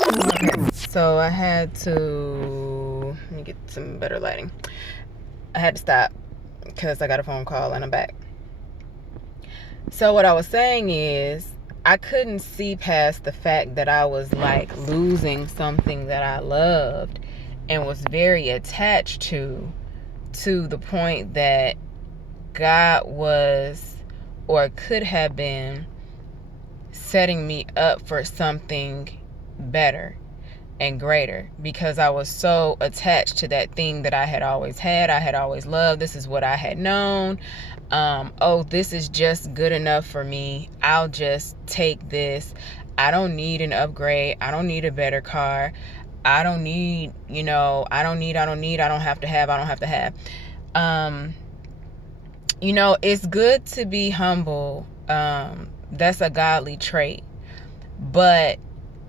Okay, so I had to, let me get some better lighting. I had to stop because I got a phone call and I'm back. So what I was saying is, I couldn't see past the fact that I was like losing something that I loved and was very attached to the point that God was, or could have been, setting me up for something better and greater, because I was so attached to that thing that I had always had, I had always loved. This is what I had known. Oh, this is just good enough for me. I'll just take this. I don't need an upgrade. I don't need a better car. I don't need, I don't have to have. It's good to be humble. That's a godly trait. But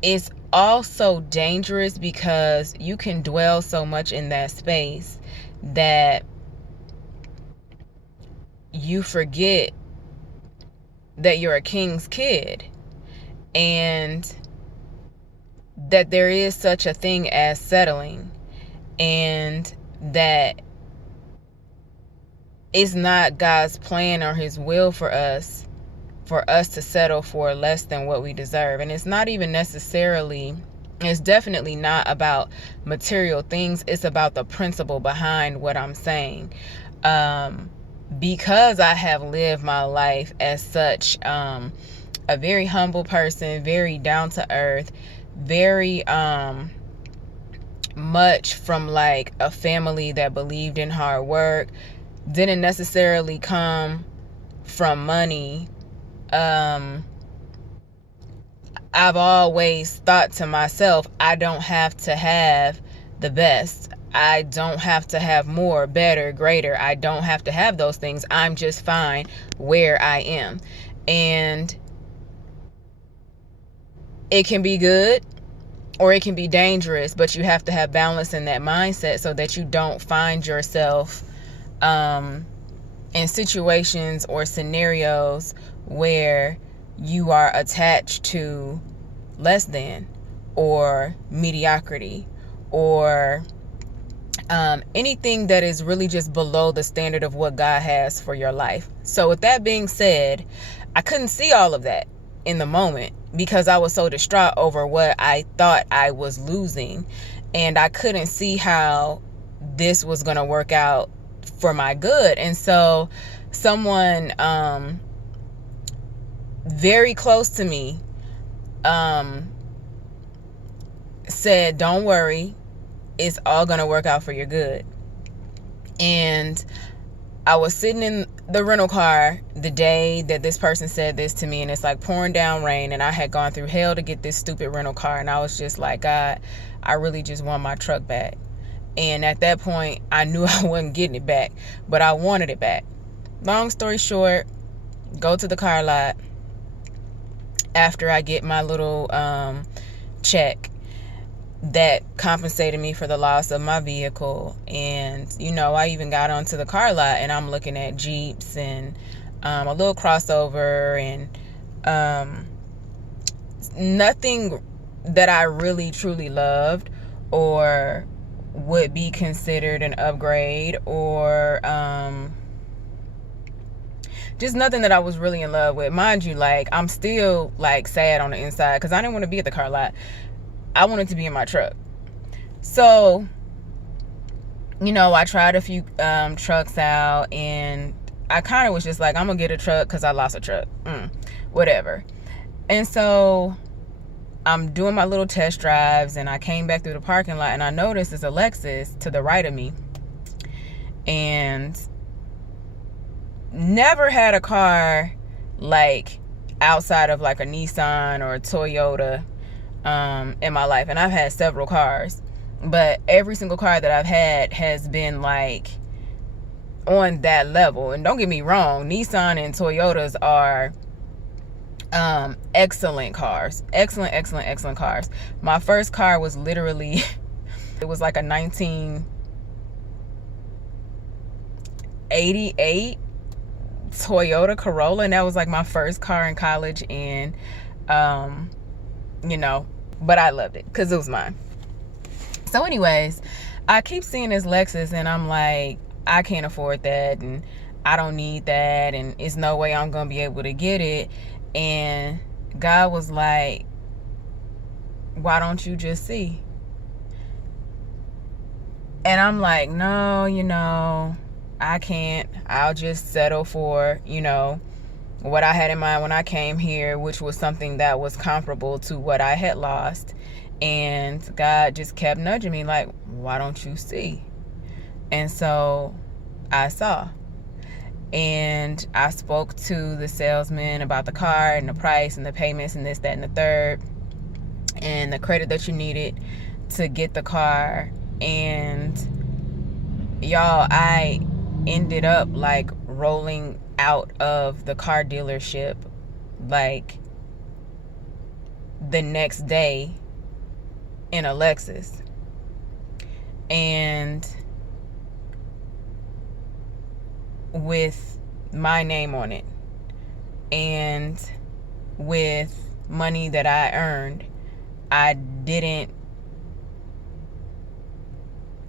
it's also dangerous because you can dwell so much in that space that you forget that you're a king's kid, and that there is such a thing as settling, and that it's not God's plan or his will for us to settle for less than what we deserve. And it's not even necessarily, it's definitely not about material things. It's about the principle behind what I'm saying. Because I have lived my life as such, a very humble person, very down to earth, very much from like a family that believed in hard work, didn't necessarily come from money. I've always thought to myself, I don't have to have the best. I don't have to have more, better, greater. I don't have to have those things. I'm just fine where I am. And it can be good or it can be dangerous, but you have to have balance in that mindset so that you don't find yourself in situations or scenarios where you are attached to less than, or mediocrity, or anything that is really just below the standard of what God has for your life. So with that being said, I couldn't see all of that in the moment because I was so distraught over what I thought I was losing, and I couldn't see how this was going to work out for my good. And so someone very close to me said, don't worry, it's all gonna work out for your good. And I was sitting in the rental car the day that this person said this to me, and it's like pouring down rain, and I had gone through hell to get this stupid rental car, and I was just like, God, I really just want my truck back. And at that point, I knew I wasn't getting it back, but I wanted it back. Long story short, go to the car lot after I get my little check that compensated me for the loss of my vehicle. And I even got onto the car lot, and I'm looking at Jeeps and a little crossover, and nothing that I really truly loved or would be considered an upgrade, or just nothing that I was really in love with. Mind you, like, I'm still like sad on the inside because I didn't want to be at the car lot. I wanted to be in my truck. So, I tried a few trucks out, and I kind of was just like, I'm gonna get a truck because I lost a truck. Whatever. And so I'm doing my little test drives, and I came back through the parking lot, and I noticed there's a Lexus to the right of me. And never had a car like outside of like a Nissan or a Toyota in my life. And I've had several cars, but every single car that I've had has been like on that level. And don't get me wrong, Nissan and Toyotas are excellent cars. Excellent cars. My first car was literally it was like a 1988 Toyota Corolla, and that was like my first car in college. And but I loved it because it was mine. So anyways, I keep seeing this Lexus and I'm like, I can't afford that and I don't need that and it's no way I'm gonna be able to get it. And God was like, why don't you just see? And I'm like, no, I can't. I'll just settle for, what I had in mind when I came here, which was something that was comparable to what I had lost. And God just kept nudging me like, why don't you see? And so I saw. And I spoke to the salesman about the car and the price and the payments and this, that, and the third, and the credit that you needed to get the car. And y'all, I ended up like rolling out of the car dealership like the next day in a Lexus. And with my name on it and with money that I earned. I didn't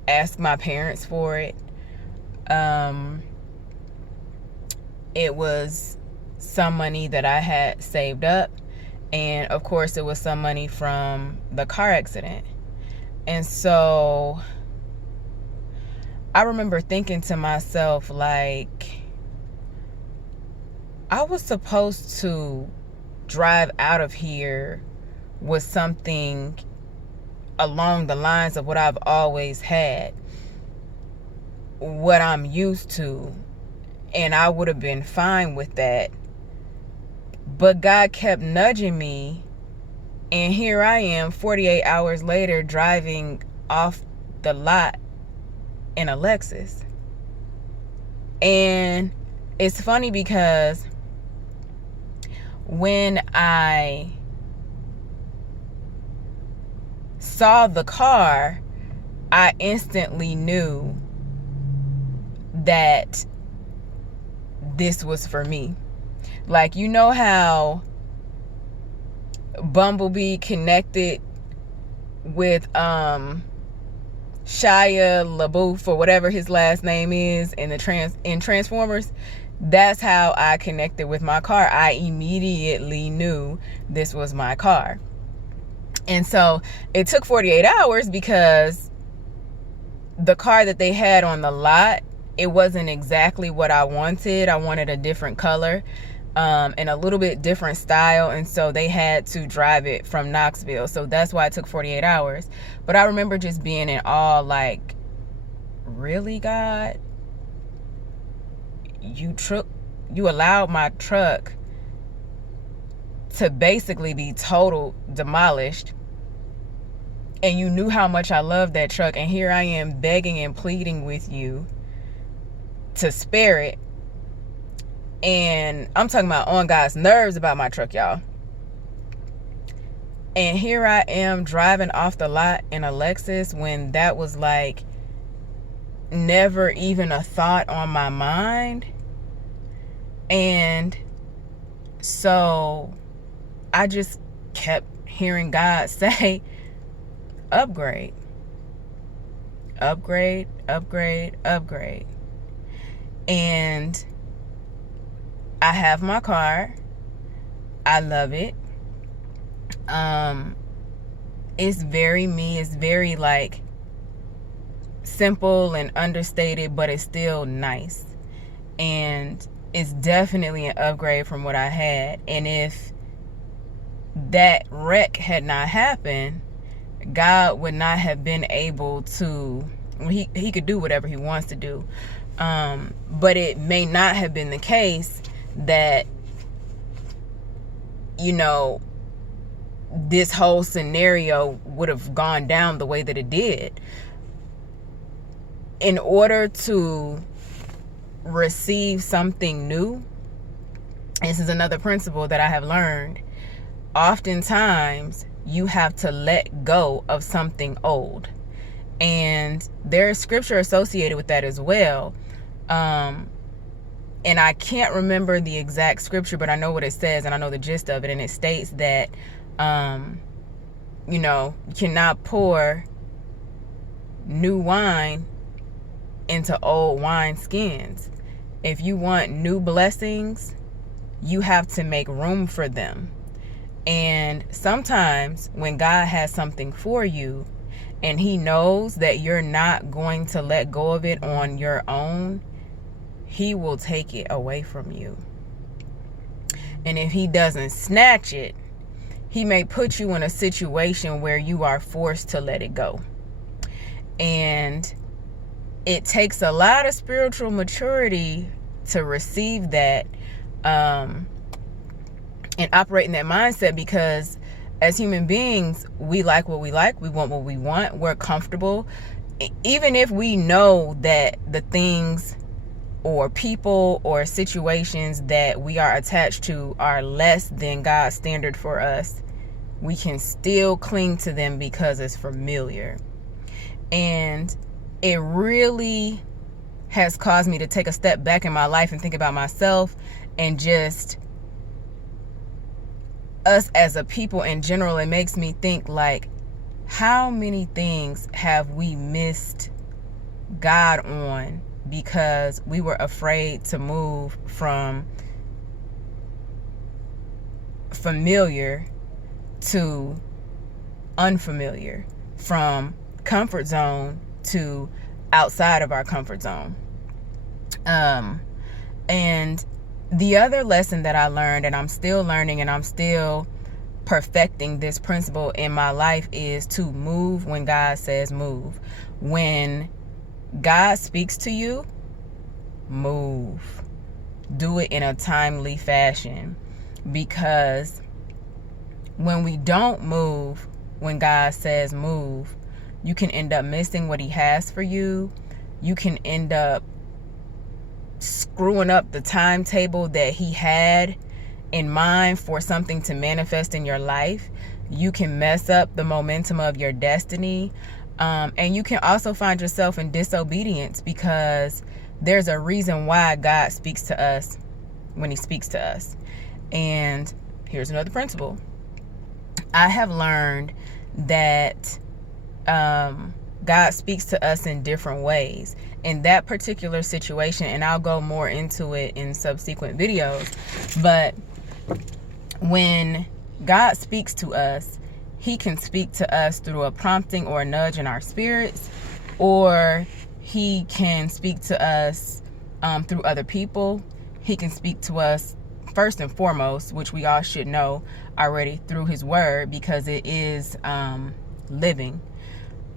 ask my parents for it. It was some money that I had saved up, and of course it was some money from the car accident. And so I remember thinking to myself, like, I was supposed to drive out of here with something along the lines of what I've always had, what I'm used to, and I would have been fine with that. But God kept nudging me, and here I am 48 hours later driving off the lot in a Lexus. And it's funny because when I saw the car, I instantly knew that this was for me. Like, you know how Bumblebee connected with Shia LaBeouf, or whatever his last name is, in Transformers? That's how I connected with my car. I immediately knew this was my car. And so it took 48 hours because the car that they had on the lot, it wasn't exactly what I wanted. I wanted a different color and a little bit different style. And so they had to drive it from Knoxville. So that's why it took 48 hours. But I remember just being in awe, like, really, God? You allowed my truck to basically be total demolished, and you knew how much I loved that truck, and here I am begging and pleading with you to spare it. And I'm talking about on God's nerves about my truck, y'all. And here I am driving off the lot in a Lexus when that was like never even a thought on my mind. And so I just kept hearing God say, upgrade, upgrade, upgrade, upgrade. And I have my car. I love it. It's very me. It's very like simple and understated, but it's still nice. And it's definitely an upgrade from what I had. And if that wreck had not happened, God would not have been able to, he could do whatever he wants to do. But it may not have been the case that, this whole scenario would have gone down the way that it did. In order to receive something new, this is another principle that I have learned. Oftentimes, you have to let go of something old. And there's scripture associated with that as well. And I can't remember the exact scripture, but I know what it says and I know the gist of it. And it states that You cannot pour new wine into old wine skins. If you want new blessings, you have to make room for them. And sometimes when God has something for you and he knows that you're not going to let go of it on your own, he will take it away from you. And if he doesn't snatch it, he may put you in a situation where you are forced to let it go. And it takes a lot of spiritual maturity to receive that and operate in that mindset, because as human beings, we like what we like, we want what we want, we're comfortable. Even if we know that the things or people or situations that we are attached to are less than God's standard for us, we can still cling to them because it's familiar. And it really has caused me to take a step back in my life and think about myself and just us as a people in general. It makes me think, like, how many things have we missed God on because we were afraid to move from familiar to unfamiliar, from comfort zone to outside of our comfort zone. And the other lesson that I learned, and I'm still learning and I'm still perfecting this principle in my life, is to move when God says move. When God speaks to you, move. Do it in a timely fashion, because when we don't move when God says move, you can end up missing what he has for you. You can end up screwing up the timetable that he had in mind for something to manifest in your life. You can mess up the momentum of your destiny. And you can also find yourself in disobedience, because there's a reason why God speaks to us when he speaks to us. And here's another principle. I have learned that God speaks to us in different ways. In that particular situation, and I'll go more into it in subsequent videos, but when God speaks to us, he can speak to us through a prompting or a nudge in our spirits, or he can speak to us through other people. He can speak to us first and foremost, which we all should know already, through his word, because it is living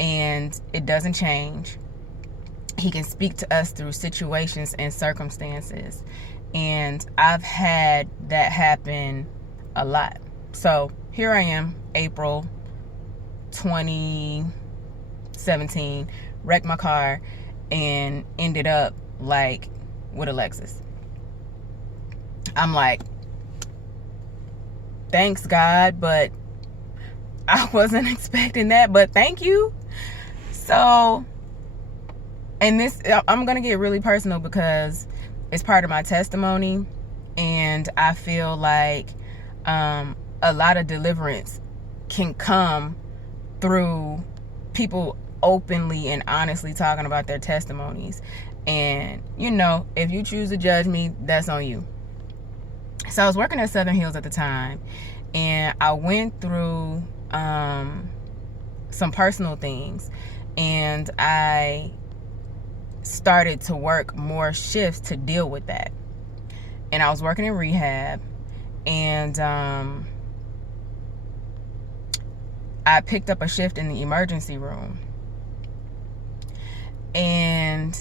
and it doesn't change. He can speak to us through situations and circumstances, and I've had that happen a lot. So here I am, April 2017, wrecked my car and ended up like with a Lexus. I'm like, thanks God, but I wasn't expecting that, but thank you. So, and this, I'm going to get really personal because it's part of my testimony, and I feel like a lot of deliverance can come through people openly and honestly talking about their testimonies. And, if you choose to judge me, that's on you. So I was working at Southern Hills at the time, and I went through some personal things, and I started to work more shifts to deal with that. And I was working in rehab, and I picked up a shift in the emergency room. And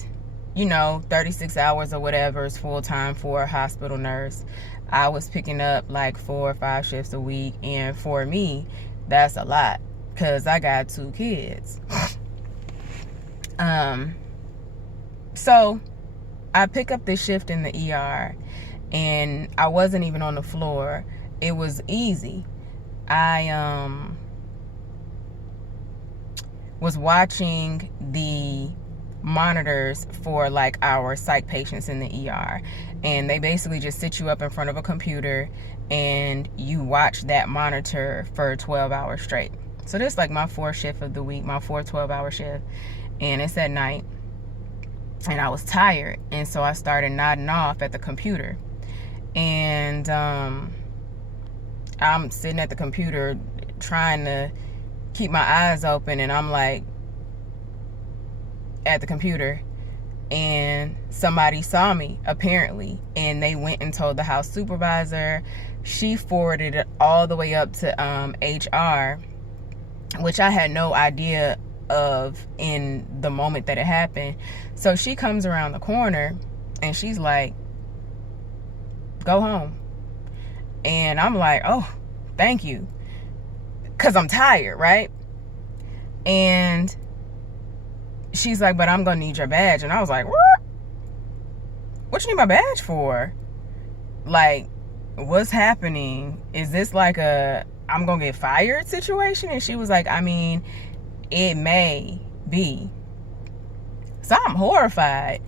36 hours or whatever is full time for a hospital nurse. I was picking up like 4 or 5 shifts a week, and for me, that's a lot because I got 2 kids. So I pick up this shift in the ER, and I wasn't even on the floor. It was easy. I was watching the monitors for like our psych patients in the ER, and they basically just sit you up in front of a computer and you watch that monitor for 12 hours straight. So this is like my fourth shift of the week, my 12-hour shift. And it's at night. And I was tired. And so I started nodding off at the computer. And I'm sitting at the computer trying to keep my eyes open. And I'm like at the computer. And somebody saw me, apparently. And they went and told the house supervisor. She forwarded it all the way up to HR, which I had no idea of in the moment that it happened. So she comes around the corner and she's like, go home. And I'm like, oh, thank you. Because I'm tired, right? And she's like, but I'm going to need your badge. And I was like, what? What you need my badge for? Like, what's happening? Is this like a I'm going to get fired situation? And she was like, I mean, it may be. So I'm horrified.